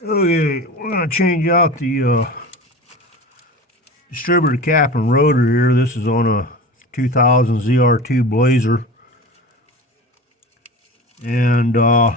Okay, we're going to change out the distributor cap and rotor here. This is on a 2000 zr2 Blazer. And what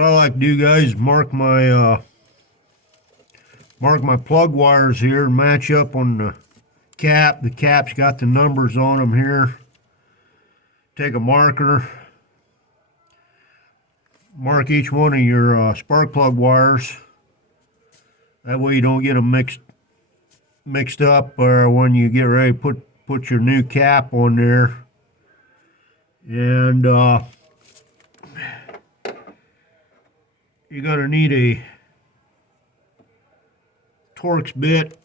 I like to do, guys, is mark my plug wires here and match up on the cap. The cap's got the numbers on them here. Take a marker, mark each one of your spark plug wires. That way you don't get them mixed up when you get ready to put your new cap on there. And you're going to need a Torx bit.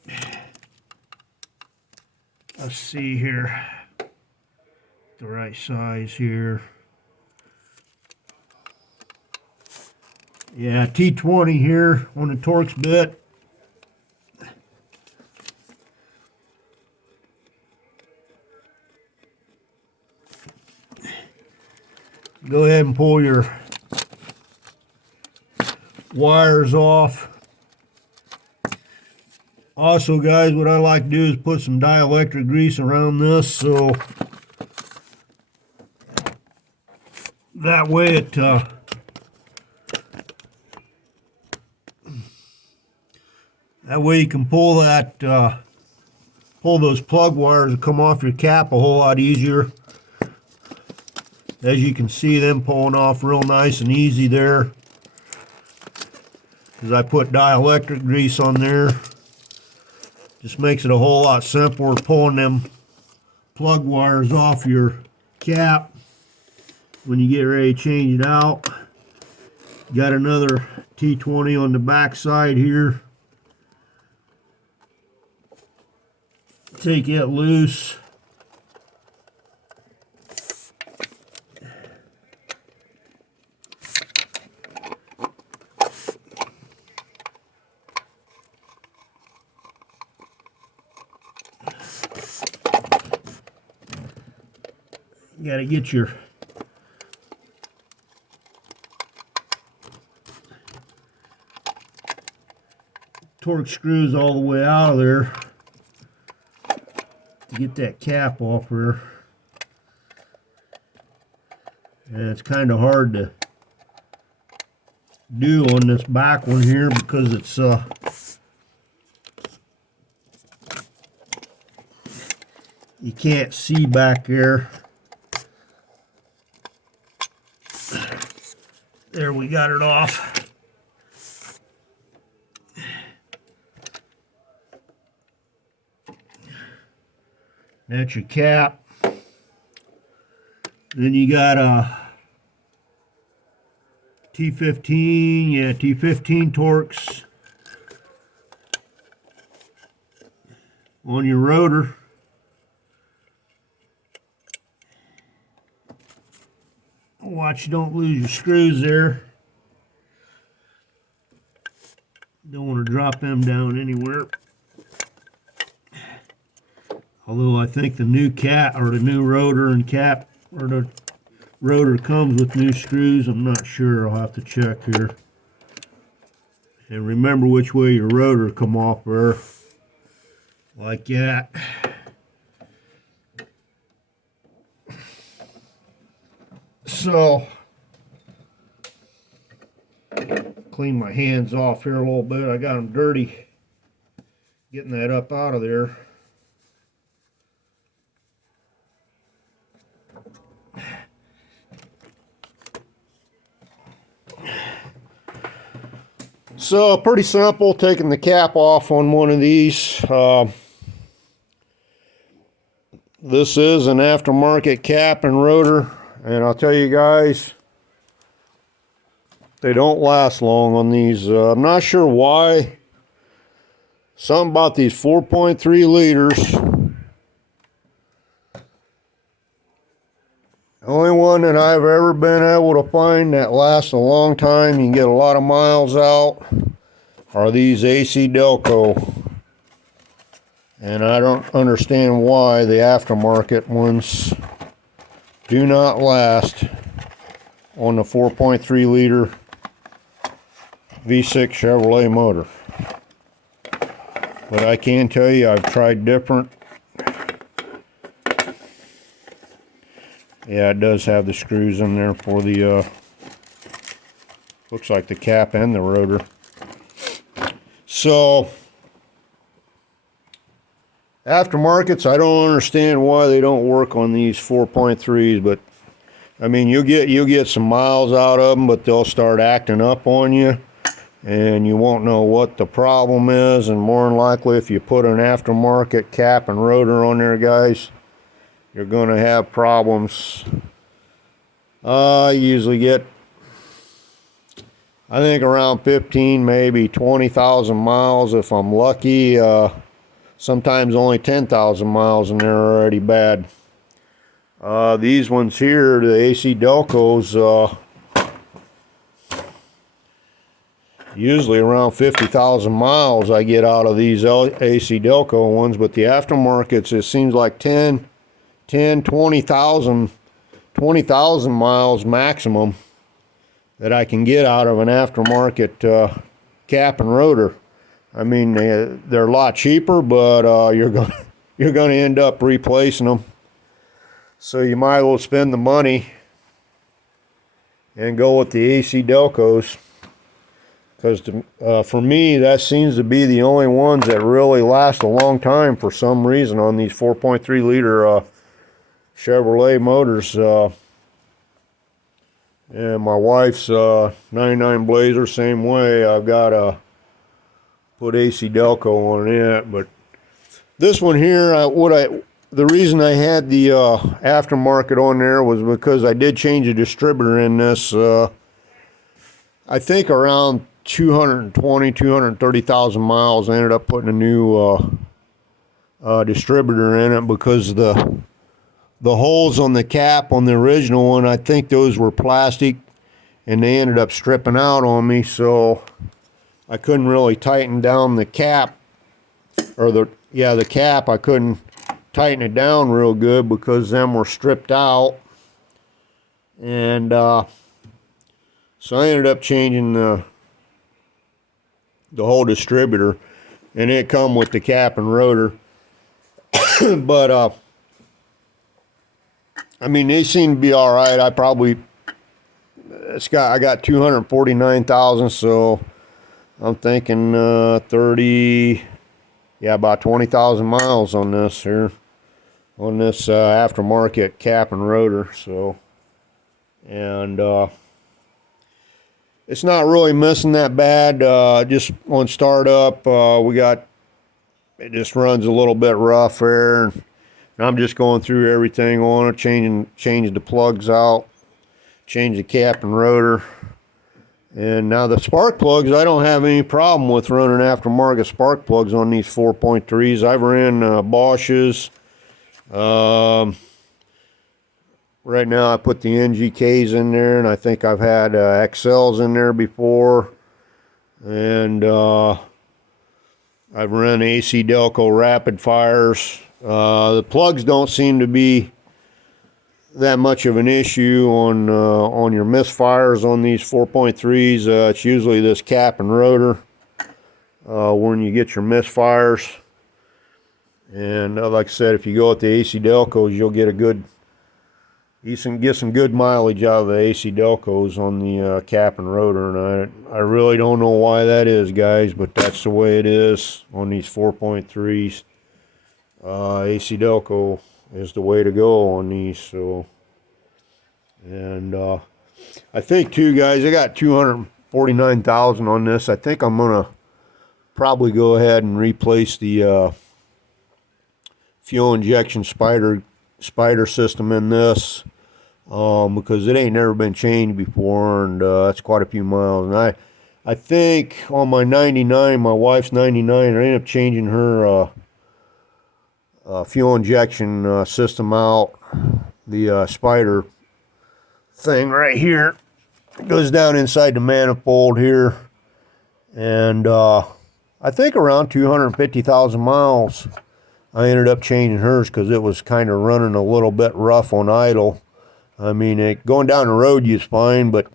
Let's see here, the right size here. Yeah, T20 here on the Torx bit. Go ahead and pull your wires off. Also, guys, what I like to do is put some dielectric grease around this, so that way it that way you can pull those plug wires that come off your cap a whole lot easier. As you can see, them pulling off real nice and easy there, because I put dielectric grease on there. Just makes it a whole lot simpler pulling them plug wires off your cap when you get ready to change it out. Got another T20 on the back side here. Take it loose. You got to get your Torx screws all the way out of there to get that cap off there. And it's kind of hard to do on this back one here because it's you can't see back there. There, we got it off. That's your cap. Then you got a T15, yeah, T15 Torx on your rotor. Watch you don't lose your screws there. Don't want to drop them down anywhere. Although I think the new cap or the new rotor and cap or the rotor comes with new screws. I'm not sure. I'll have to check here. And remember which way your rotor come off there. Like that. So, clean my hands off here a little bit. I got them dirty getting that up out of there. So, pretty simple, taking the cap off on one of these. This is an aftermarket cap and rotor. And I'll tell you guys, they don't last long on these. I'm not sure why. Something about these 4.3 liters. The only one that I've ever been able to find that lasts a long time, you can get a lot of miles out, are these ACDelco. And I don't understand why the aftermarket ones do not last on the 4.3 liter V6 Chevrolet motor. But I can tell you, I've tried different. Yeah, it does have the screws in there for the, looks like the cap and the rotor. So, aftermarkets, I don't understand why they don't work on these 4.3s, but I mean, you'll get some miles out of them, but they'll start acting up on you, and you won't know what the problem is. And more than likely, if you put an aftermarket cap and rotor on there, guys, you're going to have problems. I usually get, I think, around 15, maybe 20,000 miles if I'm lucky. Sometimes only 10,000 miles, and they're already bad. These ones here, the ACDelcos, usually around 50,000 miles I get out of these ACDelco ones, but the aftermarkets, it seems like 20,000 miles maximum that I can get out of an aftermarket cap and rotor. I mean, they're a lot cheaper, but you're going to end up replacing them. So you might as well spend the money and go with the ACDelcos, because for me, that seems to be the only ones that really last a long time for some reason on these 4.3 liter Chevrolet motors. And my wife's 99 Blazer, same way. I've got to put ACDelco on it, but this one here, the reason I had the aftermarket on there was because I did change a distributor in this. I think around 230,000 miles. I ended up putting a new distributor in it because the holes on the cap on the original one, I think those were plastic, and they ended up stripping out on me, so I couldn't really tighten down the cap, or the cap. I couldn't tighten it down real good because them were stripped out, and so I ended up changing the whole distributor, and it come with the cap and rotor. But I mean, they seem to be all right. I got 249,000, so I'm thinking about 20,000 miles on this here, on this aftermarket cap and rotor. So, and it's not really missing that bad. Just on startup, it just runs a little bit rough there. And I'm just going through everything on it, changing the plugs out, change the cap and rotor. And now the spark plugs, I don't have any problem with running aftermarket spark plugs on these 4.3s. I've ran Bosch's. Right now I put the NGKs in there, and I think I've had XLs in there before. And I've run ACDelco rapid fires. The plugs don't seem to be that much of an issue on your misfires on these 4.3s. It's usually this cap and rotor when you get your misfires. And like I said, if you go with the ACDelcos, you'll get some good mileage out of the ACDelcos on the cap and rotor. And I really don't know why that is, guys, but that's the way it is on these 4.3s. ACDelco is the way to go on these. So, and I think too, guys, I got 249,000 on this. I think I'm gonna probably go ahead and replace the fuel injection spider system in this, because it ain't never been changed before, and that's quite a few miles. And I think on my 99, my wife's 99, I ended up changing her fuel injection system out. The spider thing right here, it goes down inside the manifold here, and I think around 250,000 miles I ended up changing hers, because it was kind of running a little bit rough on idle. I mean, going down the road is fine, but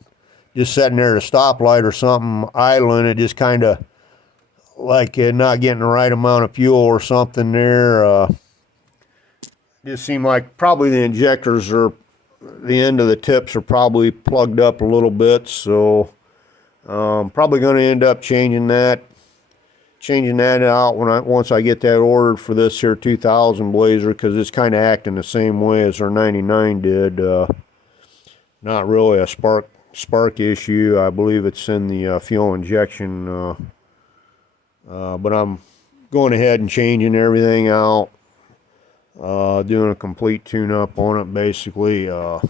just sitting there at a stoplight or something, idling, it just kind of like not getting the right amount of fuel or something there. Just seemed like probably the injectors are, the end of the tips are probably plugged up a little bit, so probably going to end up changing that out once I get that ordered for this here 2000 Blazer, because it's kind of acting the same way as our 99 did. Not really a spark issue. I believe it's in the fuel injection, but I'm going ahead and changing everything out, doing a complete tune-up on it basically, and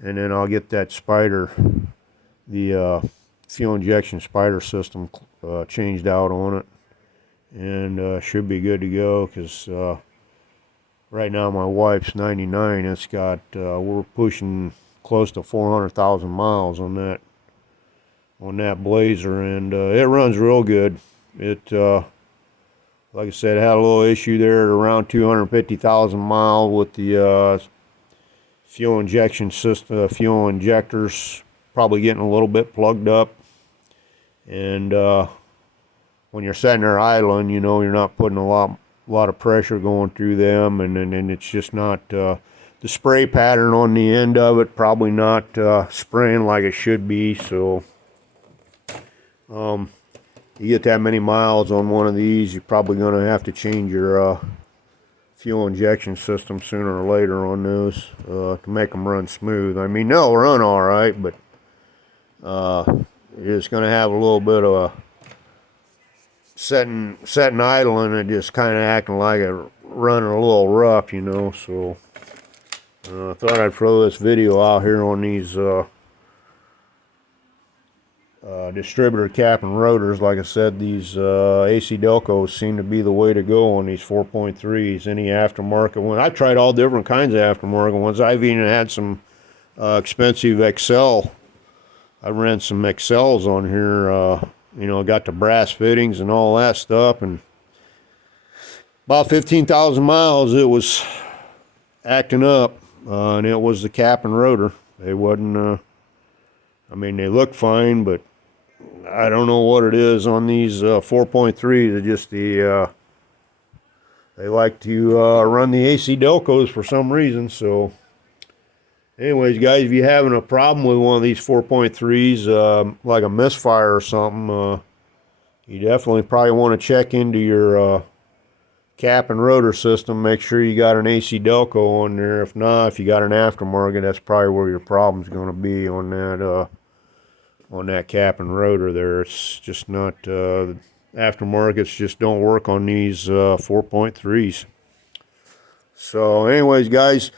then I'll get that spider, the fuel injection spider system changed out on it, and should be good to go, because right now my wife's 99. It's got we're pushing close to 400,000 miles on that Blazer, and it runs real good. It like I said, had a little issue there at around 250,000 miles with the fuel injection system, fuel injectors probably getting a little bit plugged up, and when you're sitting there idling, you know, you're not putting a lot of pressure going through them, and it's just not the spray pattern on the end of it probably not spraying like it should be. So you get that many miles on one of these, you're probably going to have to change your fuel injection system sooner or later on those to make them run smooth. I mean, they'll run all right, but it's going to have a little bit of a setting idling and just kind of acting like it running a little rough, you know. So I thought I'd throw this video out here on these distributor cap and rotors. Like I said, these ACDelcos seem to be the way to go on these 4.3s. Any aftermarket one. I've tried all different kinds of aftermarket ones. I've even had some expensive Excel. I ran some Excels on here. You know, got the brass fittings and all that stuff, and about 15,000 miles it was acting up, and it was the cap and rotor. They wasn't, I mean, they look fine, but I don't know what it is on these 4.3s. They're just they like to run the ACDelcos for some reason. So anyways, guys, if you're having a problem with one of these 4.3s, like a misfire or something, you definitely probably want to check into your cap and rotor system. Make sure you got an ACDelco on there. If not, if you got an aftermarket, that's probably where your problem's going to be on that cap and rotor there. It's just not, aftermarkets just don't work on these 4.3s. So anyways, guys,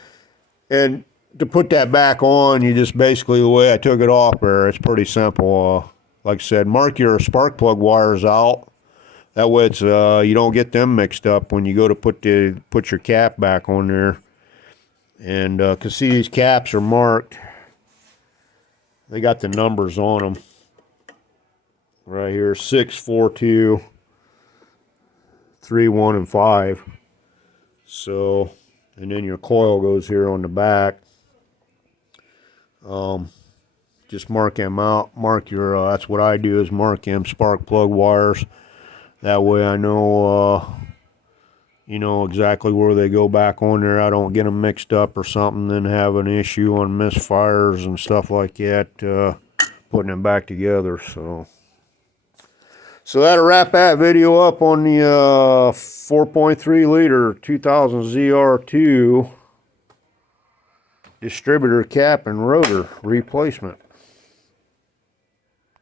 and to put that back on, you just basically, the way I took it off there, it's pretty simple. Like I said, mark your spark plug wires out. That way it's you don't get them mixed up when you go to put your cap back on there. And cause see, these caps are marked. They got the numbers on them right here: 6, 4, 2, 3, 1, and 5. So, and then your coil goes here on the back. Just mark them out. Mark your, that's what I do, is mark them spark plug wires. That way I know, you know exactly where they go back on there. I don't get them mixed up or something, then have an issue on misfires and stuff like that, putting them back together. So that'll wrap that video up on the 4.3 liter 2000 zr2 distributor cap and rotor replacement.